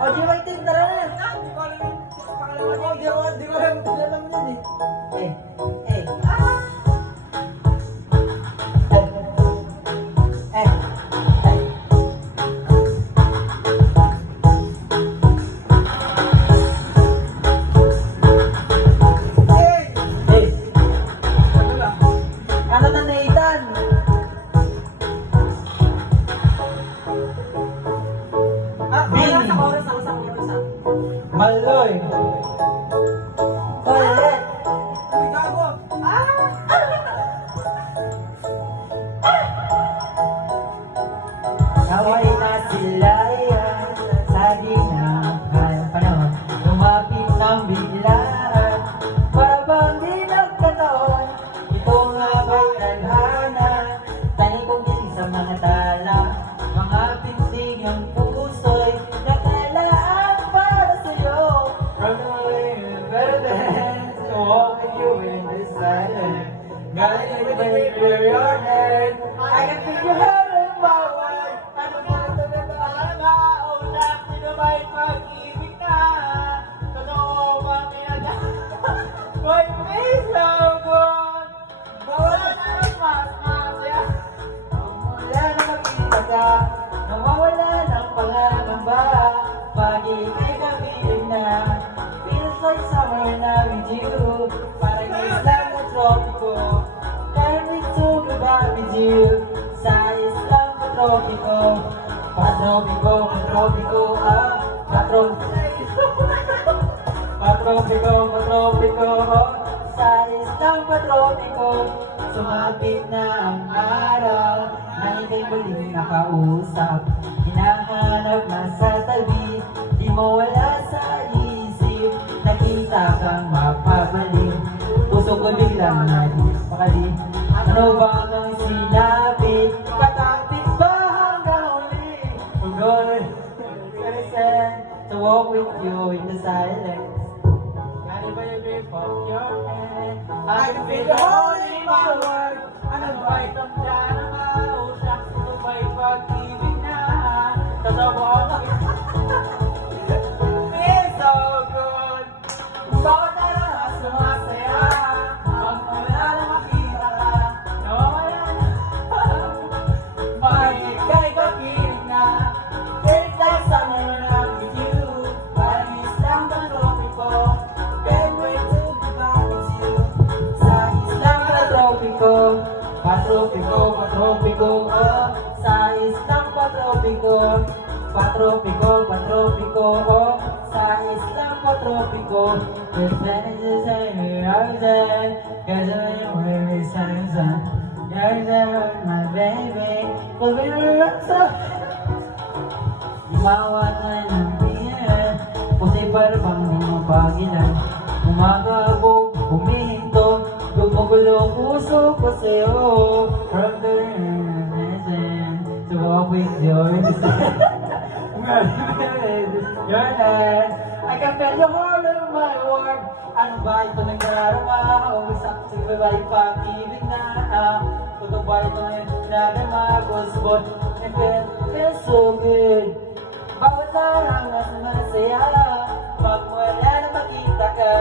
O, di ba itin, tara na. Di ko alam yun eh. Eh. Ano na Nathan? Maloy. Ulit. Kaway na sila yan sa ginang panahon. Lumapit ng biglaan para bang di nagkataon. Ito nga ba'y tadhana? Tani kong din sa mga tala. Mga pinsig ng puso'y nakalaan para sa'yo. From the way you better dance, to walk with you in the silence. Galing with the way through your head, I can feel your head in my way. Ano ba ito na ba? Una, sino ba'y pag-ibig na? Totoo ba pinagdaan? Why me so good? Bawala na ng mas-masya. Wala na makita ka, nawawala ng pangangamba. Pag ika'y kapiling na, feels like summer na with you. Parang islang na tropiko, can't be too good with you. Sa islang na tropiko, patropiko, patropiko, patropiko, sa islang patropiko. Sumapit na ang araw, na ika'y muling nakausap. Hinahanap na sa tabi, di mo wala sa isip. Nakita kang mapabalik, puso ko biglang nagpakali. Ano ba nang sinabi? Katapit ba hanggang uli? I'm gonna listen to walk with you in the silence. Got it by the grip of your hand, I can feel the hole in my world. Ano ba itong dana mausap? Ito ba'y pag-ibig na? Totoo ba ako? Feels so good. Bawat araw sumasaya. Pag wala na makita ka, nawawala na. Pag ika'y kapiling na, feels like summer na with you. Parang islang patropiko, can't wait to be back with you. Sa islang patropiko, patropiko, patropiko, oh. Sa islang patropiko, patropiko, patropiko, oh. Sa islang patropiko, with manages and realizes, cause I'm really sun. You're there, my baby, we'll be right so. Bawat na ng biyan, pusi para bang di mo pagilan. Umagabog, humihinto, gumugulo puso ko sa'yo. From the reason to walk with your I can feel your heart in my word. Ano ba ito nagdarama? O sakto ba ba'y pag-ibig na? Totoo ba ito nagdarama? Gusbon, it feels so good. Bawat araw na sumasaya. Pag wala na makita ka,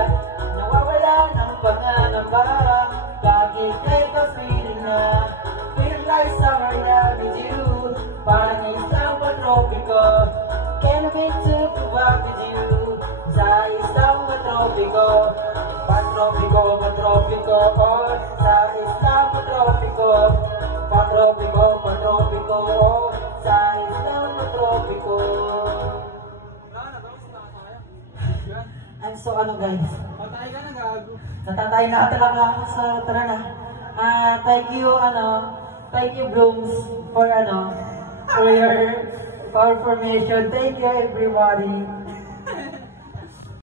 nawawala ng pangangamba. Pag ika'y kapiling na, feel like summer na with you. Parang isang patropiko, can't wait to be back with you. Sa isang patropiko, patropiko, patropiko, oh. Sa isang patropiko, patropiko, patropiko, oh. Sa isang patropiko. I'm so ano guys, Patay ka na gago. natatay na talaga ako sa tara na. Thank you Blooms for your confirmation. Thank you everybody.